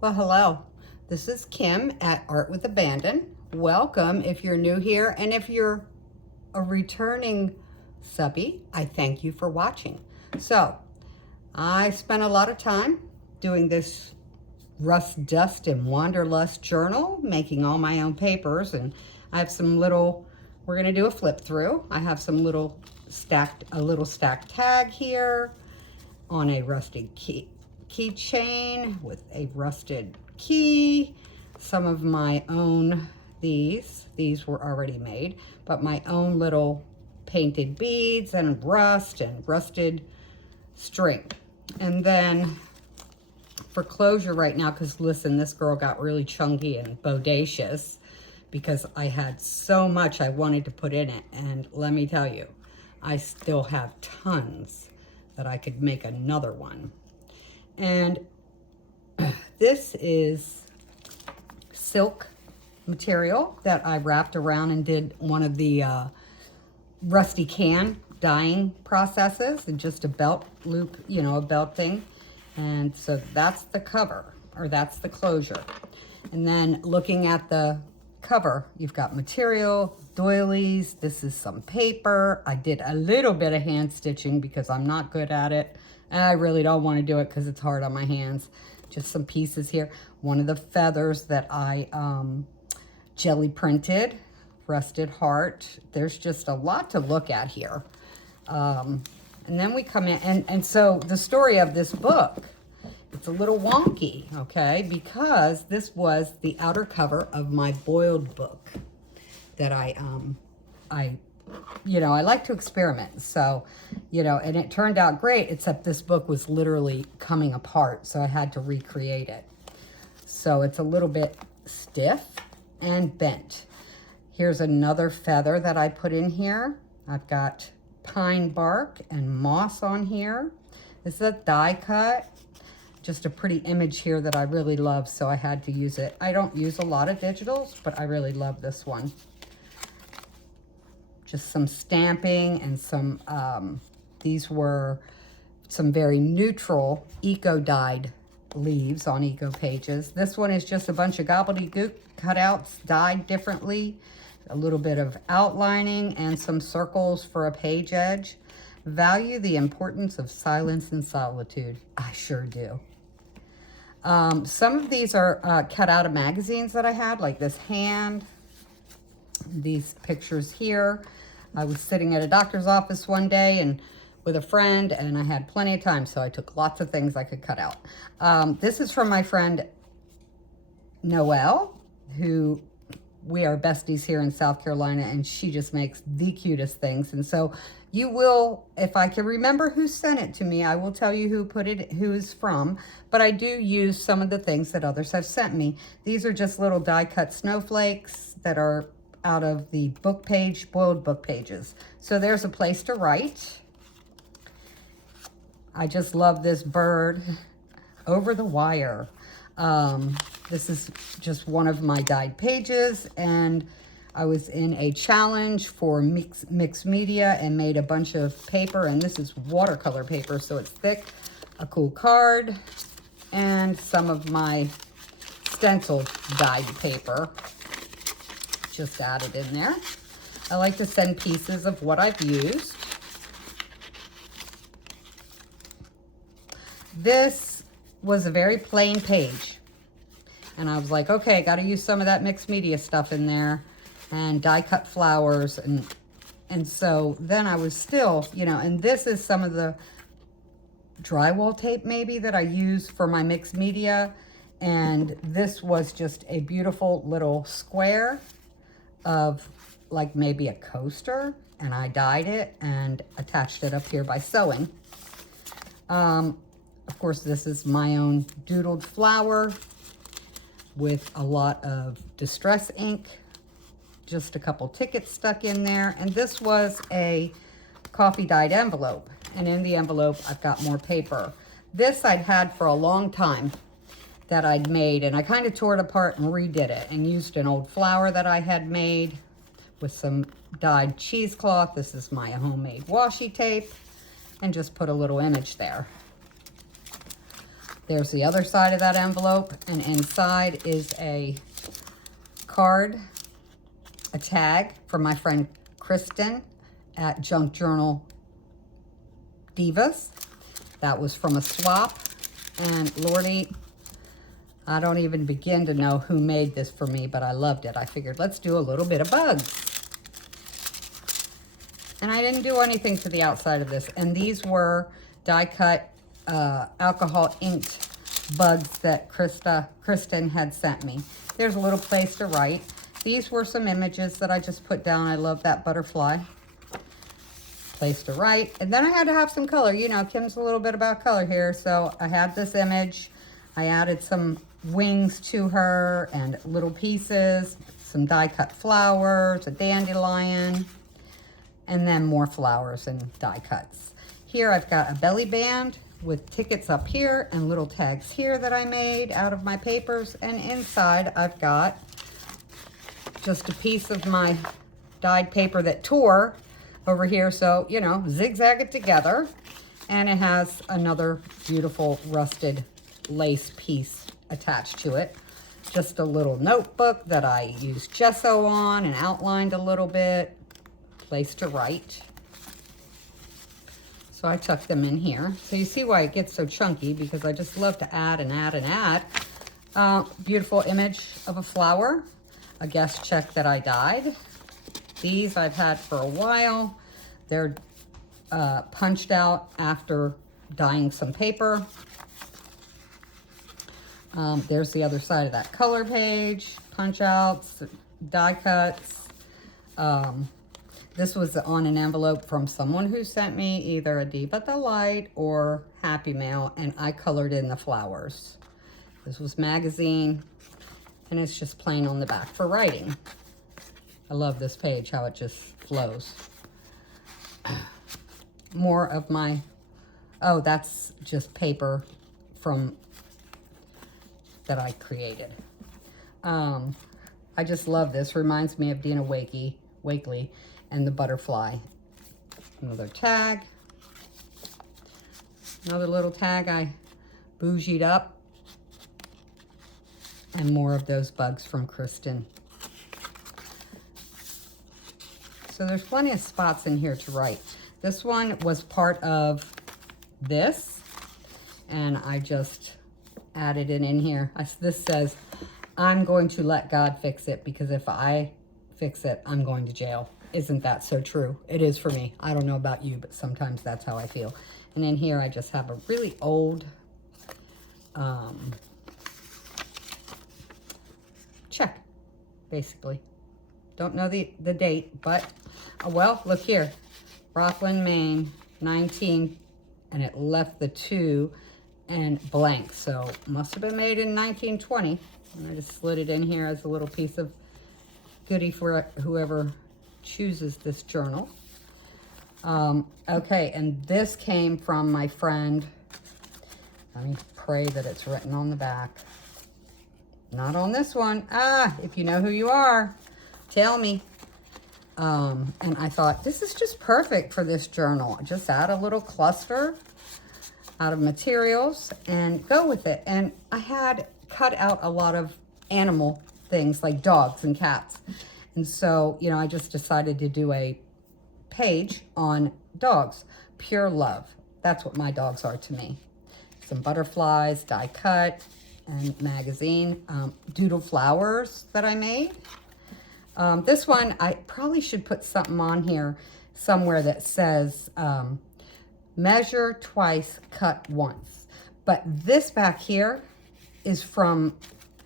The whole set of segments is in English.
Well, hello. This is Kim at Art with Abandon. Welcome if you're new here, and if you're a returning subby, I thank you for watching. So, I spent a lot of time doing this Rust, Dust, and Wanderlust journal, making all my own papers, and I have some little, we're gonna do a flip through. I have some little stacked tag here on a rusted keychain with a rusted key. Some of my own, these were already made, but my own little painted beads and rust and rusted string. And then for closure right now, because listen, this girl got really chunky and bodacious because I had so much I wanted to put in it. And let me tell you, I still have tons that I could make another one. And this is silk material that I wrapped around and did one of the rusty can dyeing processes, and just a belt loop, you know, a belt thing. And so that's the cover, or that's the closure. And then looking at the cover, you've got material, doilies, this is some paper. I did a little bit of hand stitching because I'm not good at it. And I really don't want to do it because it's hard on my hands. Just some pieces here. One of the feathers that I jelly printed, rusted heart. There's just a lot to look at here. And then we come in, and so the story of this book, it's a little wonky, okay? Because this was the outer cover of my boiled book that I like to experiment. So, you know, and it turned out great, except this book was literally coming apart. So I had to recreate it. So it's a little bit stiff and bent. Here's another feather that I put in here. I've got pine bark and moss on here. This is a die cut. Just a pretty image here that I really love, so I had to use it. I don't use a lot of digitals, but I really love this one. Just some stamping and some, these were some very neutral eco-dyed leaves on eco pages. This one is just a bunch of gobbledygook cutouts dyed differently, a little bit of outlining and some circles for a page edge. Value the importance of silence and solitude. I sure do. Some of these are cut out of magazines that I had, like this hand, these pictures here. I was sitting at a doctor's office one day and with a friend, and I had plenty of time, so I took lots of things I could cut out. This is from my friend Noelle, who we are besties here in South Carolina, and she just makes the cutest things. And so you will, if I can remember who sent it to me, I will tell you who is from, but I do use some of the things that others have sent me. These are just little die cut snowflakes that are out of the book page, boiled book pages. So there's a place to write. I just love this bird over the wire. This is just one of my dyed pages, and I was in a challenge for mixed media and made a bunch of paper, and this is watercolor paper, so it's thick, a cool card, and some of my stencil dyed paper just added in there. I like to send pieces of what I've used. This was a very plain page, and I was like, okay, I got to use some of that mixed media stuff in there, and die cut flowers, and so then I was still, you know, and this is some of the drywall tape maybe that I use for my mixed media, and this was just a beautiful little square of like maybe a coaster, and I dyed it and attached it up here by sewing. Of course, this is my own doodled flower with a lot of distress ink, just a couple tickets stuck in there. And this was a coffee dyed envelope. And in the envelope, I've got more paper. This I'd had for a long time that I'd made, and I kind of tore it apart and redid it and used an old flower that I had made with some dyed cheesecloth. This is my homemade washi tape, and just put a little image there. There's the other side of that envelope, and inside is a card, a tag from my friend Kristen at Junk Journal Divas. That was from a swap, and Lordy, I don't even begin to know who made this for me, but I loved it. I figured, let's do a little bit of bugs. And I didn't do anything to the outside of this. And these were die-cut alcohol inked bugs that Kristen had sent me. There's a little place to write. These were some images that I just put down. I love that butterfly. Place to write. And then I had to have some color. You know, Kim's a little bit about color here. So I had this image. I added some wings to her and little pieces, some die-cut flowers, a dandelion, and then more flowers and die cuts. Here I've got a belly band with tickets up here and little tags here that I made out of my papers. And inside I've got just a piece of my dyed paper that tore over here. So, you know, zigzag it together. And it has another beautiful rusted lace piece attached to it. Just a little notebook that I used gesso on and outlined a little bit. Place to write. So I tucked them in here. So you see why it gets so chunky, because I just love to add and add and add. Beautiful image of a flower, a guest check that I dyed. These I've had for a while. They're punched out after dyeing some paper. There's the other side of that color page, punch outs, die cuts. This was on an envelope from someone who sent me either a Diva Delight or Happy Mail, and I colored in the flowers. This was magazine, and it's just plain on the back for writing. I love this page, how it just flows. More of my, oh, that's just paper from that I created. I just love this. Reminds me of Dina Wakely and the butterfly. Another tag. Another little tag I bougied up. And more of those bugs from Kristen. So there's plenty of spots in here to write. This one was part of this, and I just added it in here. This says, I'm going to let God fix it, because if I fix it, I'm going to jail. Isn't that so true? It is for me. I don't know about you, but sometimes that's how I feel. And in here, I just have a really old check, basically. Don't know the date, but, well, look here. Rockland, Maine, 19, and it left the 2 and blank. So must have been made in 1920. And I just slid it in here as a little piece of goodie for whoever chooses this journal. Okay, and this came from my friend. Let me pray that it's written on the back. Not on this one. If you know who you are, tell me. And I thought, this is just perfect for this journal. Just add a little cluster out of materials and go with it. And I had cut out a lot of animal things like dogs and cats. And so, you know, I just decided to do a page on dogs. Pure love. That's what my dogs are to me. Some butterflies, die cut, and magazine. Doodle flowers that I made. This one, I probably should put something on here somewhere that says, measure twice, cut once. But this back here is from,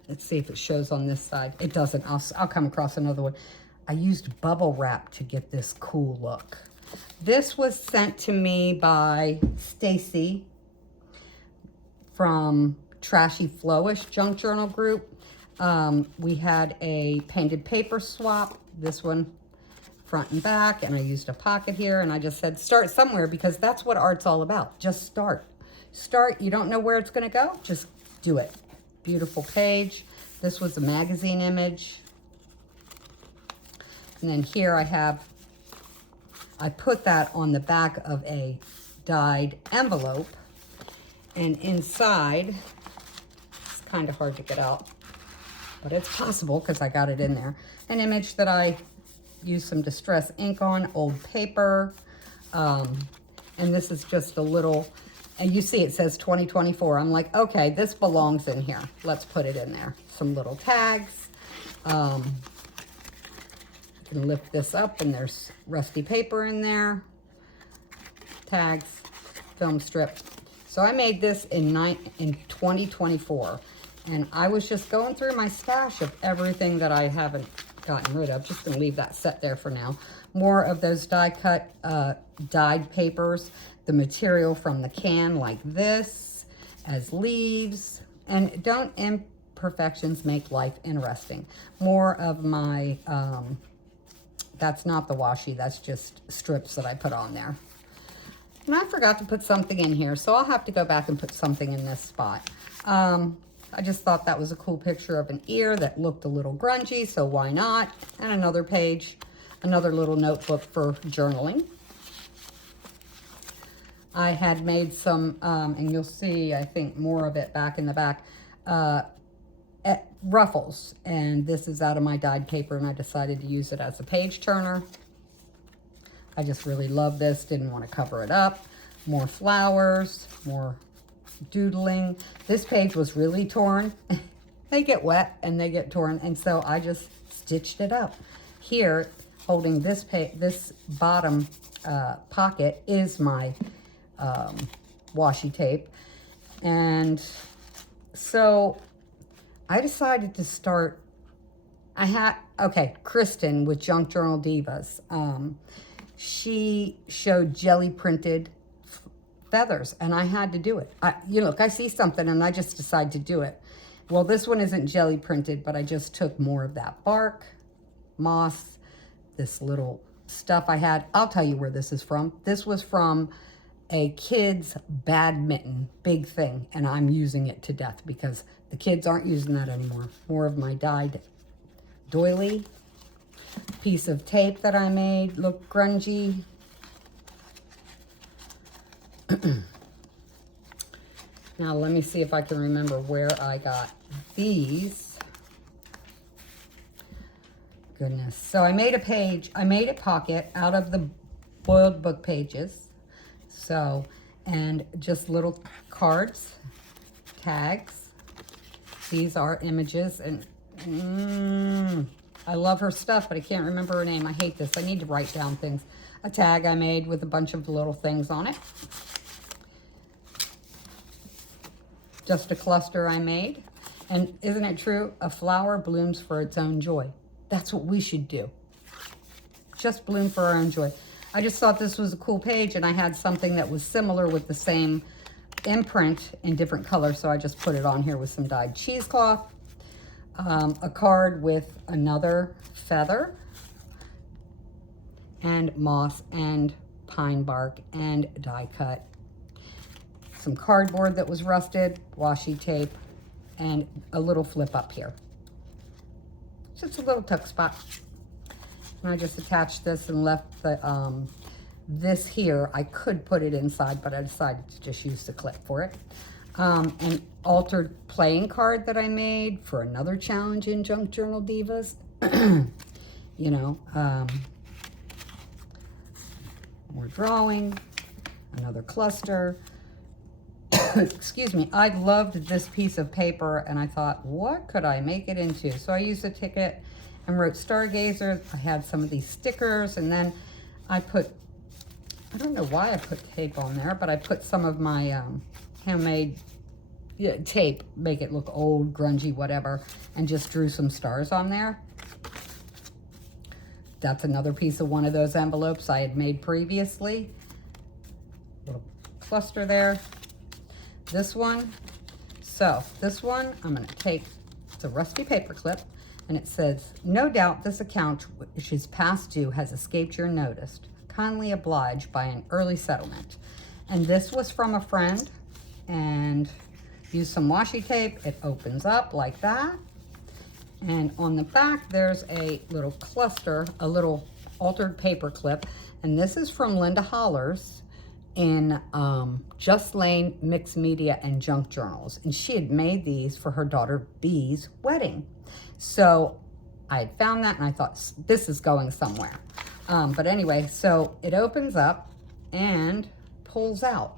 let's see if it shows on this side. It doesn't. I'll come across another one. I used bubble wrap to get this cool look. This was sent to me by Stacy from Trashy Flowish Junk Journal Group. We had a painted paper swap. This one front and back, and I used a pocket here, and I just said start somewhere, because that's what art's all about. Just start. You don't know where it's going to go, just do it. Beautiful page. This was a magazine image. And then here I put that on the back of a dyed envelope, And inside, it's kind of hard to get out, but it's possible because I got it in there. An image that I used some distress ink on, old paper. And this is just a little, and you see it says 2024. I'm like, okay, this belongs in here. Let's put it in there. Some little tags. You can lift this up and there's rusty paper in there. Tags, film strip. So I made this in 2024. And I was just going through my stash of everything that I haven't gotten rid of. Just gonna leave that set there for now. More of those die cut dyed papers, the material from the can like this as leaves. And don't imperfections make life interesting. More of my, that's not the washi, that's just strips that I put on there. And I forgot to put something in here, so I'll have to go back and put something in this spot. I just thought that was a cool picture of an ear that looked a little grungy, so why not? And another page, another little notebook for journaling. I had made some, and you'll see, I think, more of it back in the back, ruffles. And this is out of my dyed paper, and I decided to use it as a page turner. I just really love this, didn't want to cover it up. More flowers, more doodling. This page was really torn. They get wet and they get torn, and so I just stitched it up. Here, holding this bottom pocket is my washi tape. And so I decided to start, Kristen with Junk Journal Divas. She showed jelly printed feathers, and I had to do it. Look, I see something and I just decide to do it. Well, this one isn't jelly printed, but I just took more of that bark, moss, this little stuff I had. I'll tell you where this is from. This was from a kid's badminton, big thing, and I'm using it to death because the kids aren't using that anymore. More of my dyed doily. Piece of tape that I made, look grungy. Now let me see if I can remember where I got these. Goodness. So I made a pocket out of the boiled book pages. So, and just little cards, tags. These are images, and I love her stuff, but I can't remember her name. I hate this. I need to write down things. A tag I made with a bunch of little things on it. Just a cluster I made. And isn't it true? A flower blooms for its own joy. That's what we should do. Just bloom for our own joy. I just thought this was a cool page, and I had something that was similar with the same imprint in different colors, so I just put it on here with some dyed cheesecloth. A card with another feather, and moss and pine bark and die cut. Some cardboard that was rusted, washi tape, and a little flip up here. Just a little tuck spot. And I just attached this and left the this here. I could put it inside, but I decided to just use the clip for it. An altered playing card that I made for another challenge in Junk Journal Divas. More drawing, another cluster. Excuse me, I loved this piece of paper, and I thought, what could I make it into? So I used a ticket and wrote Stargazer. I had some of these stickers, and then I don't know why I put tape on there, but I put some of my handmade tape, make it look old, grungy, whatever, and just drew some stars on there. That's another piece of one of those envelopes I had made previously. Little cluster there. This one. So this one, I'm going to take, it's a rusty paper clip, and it says, "No doubt this account, which is past due, has escaped your notice. Kindly obliged by an early settlement." And this was from a friend, and use some washi tape. It opens up like that. And on the back, there's a little cluster, a little altered paper clip. And this is from Linda Hollers. in Just Lane Mixed Media and Junk Journals. And she had made these for her daughter Bee's wedding. So I had found that and I thought, this is going somewhere. But anyway, so it opens up and pulls out.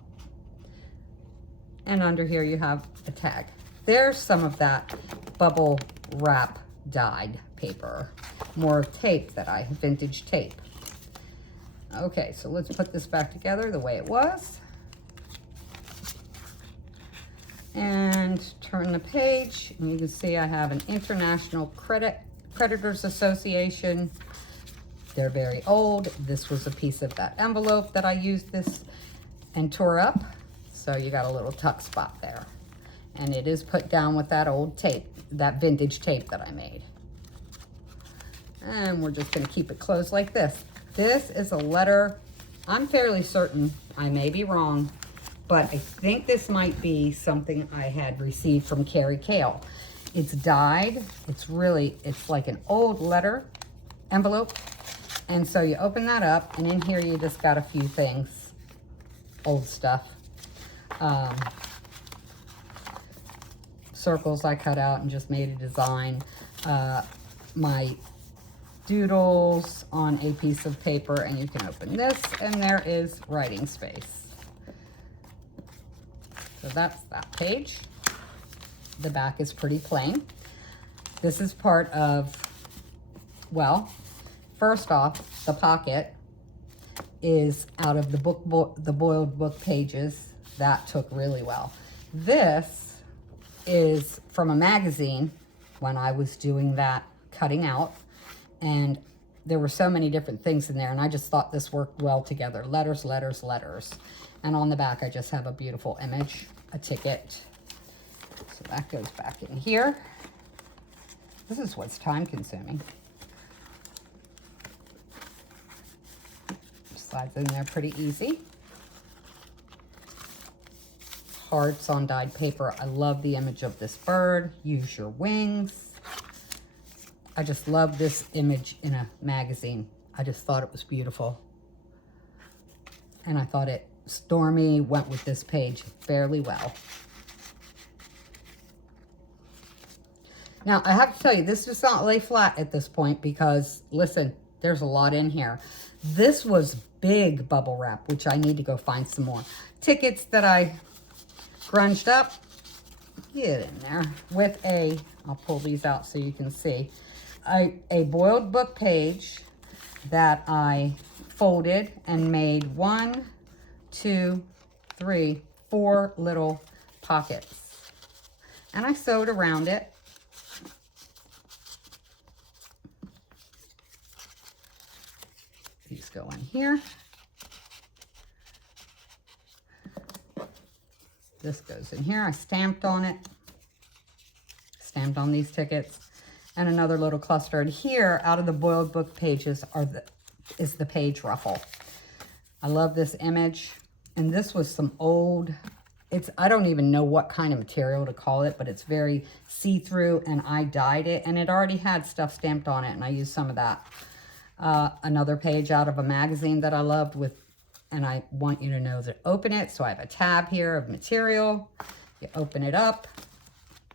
And under here you have a tag. There's some of that bubble wrap dyed paper. More tape that vintage tape. Okay, so let's put this back together the way it was. And turn the page, and you can see I have an International Creditors Association. They're very old. This was a piece of that envelope that I used this and tore up. So you got a little tuck spot there. And it is put down with that old tape, that vintage tape that I made. And we're just gonna keep it closed like this. This is a letter. I'm fairly certain, I may be wrong, but I think this might be something I had received from Carrie Kale. It's dyed. It's like an old letter envelope. And so you open that up, and in here you just got a few things, old stuff. Circles I cut out and just made a design. My doodles on a piece of paper, and you can open this, and there is writing space. So that's that page. The back is pretty plain. This is part of, well, first off, the pocket is out of the boiled book pages. That took really well. This is from a magazine when I was doing that cutting out. And there were so many different things in there, and I just thought this worked well together. Letters, letters, letters. And on the back, I just have a beautiful image, a ticket. So that goes back in here. This is what's time consuming. Slides in there pretty easy. Hearts on dyed paper. I love the image of this bird. Use your wings. I just love this image in a magazine. I just thought it was beautiful. And I thought Stormy went with this page fairly well. Now, I have to tell you, this does not lay flat at this point because, listen, there's a lot in here. This was big bubble wrap, which I need to go find some more. Tickets that I grunged up, get in there, with I'll pull these out so you can see, a boiled book page that I folded and made 1, 2, 3, 4 little pockets. And I sewed around it. These go in here. This goes in here. I stamped on it. Stamped on these tickets. And another little cluster. And here, out of the boiled book pages, is the page ruffle. I love this image. And this was some old, I don't even know what kind of material to call it, but it's very see-through, and I dyed it. And it already had stuff stamped on it, and I used some of that. Another page out of a magazine that I loved and I want you to know that open it. So I have a tab here of material. You open it up,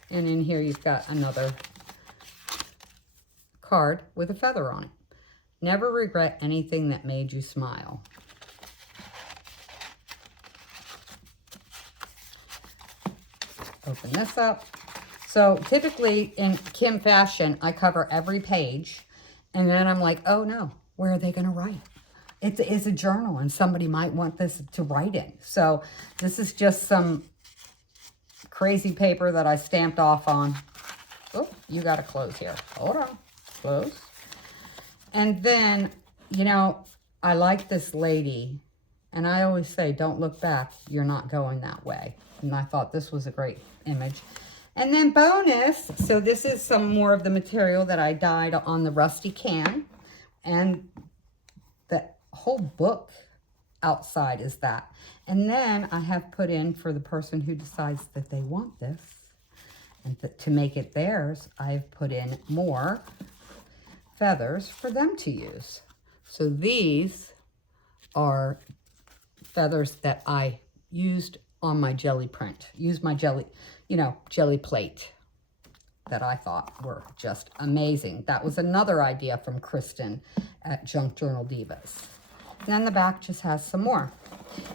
and in here you've got another card with a feather on it. Never regret anything that made you smile. Open this up. So typically in Kim fashion, I cover every page, and then I'm like, oh no, where are they going to write? It's a journal, and somebody might want this to write in. So this is just some crazy paper that I stamped off on. Oh, you got to close here. Hold on. Close. And then, you know, I like this lady, and I always say, don't look back. You're not going that way. And I thought this was a great image. And then bonus, so this is some more of the material that I dyed on the rusty can. And the whole book outside is that. And then I have put in, for the person who decides that they want this, and to make it theirs, I've put in more feathers for them to use. So these are feathers that I used on my jelly print. Used my jelly, jelly plate that I thought were just amazing. That was another idea from Kristen at Junk Journal Divas. And then the back just has some more.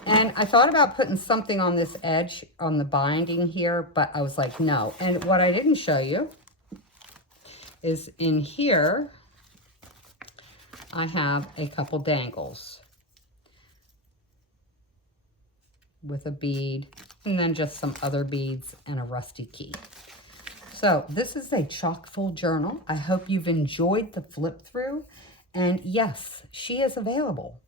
And I thought about putting something on this edge on the binding here, but I was like, no. And what I didn't show you is in here, I have a couple dangles with a bead and then just some other beads and a rusty key. So this is a chock full journal. I hope you've enjoyed the flip through. And yes, she is available.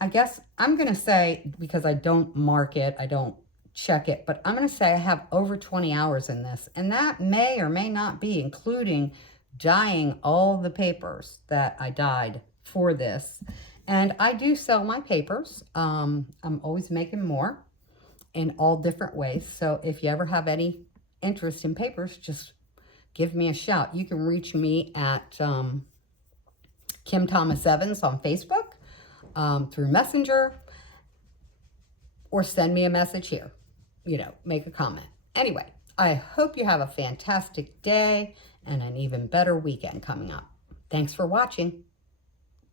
I guess I'm going to say, because I don't mark it, I don't check it, but I'm going to say I have over 20 hours in this. And that may or may not be including dyeing all the papers that I dyed for this. And I do sell my papers. I'm always making more in all different ways. So if you ever have any interest in papers, just give me a shout. You can reach me at Kim Thomas Evans on Facebook, through Messenger, or send me a message here, make a comment. Anyway, I hope you have a fantastic day and an even better weekend coming up. Thanks for watching.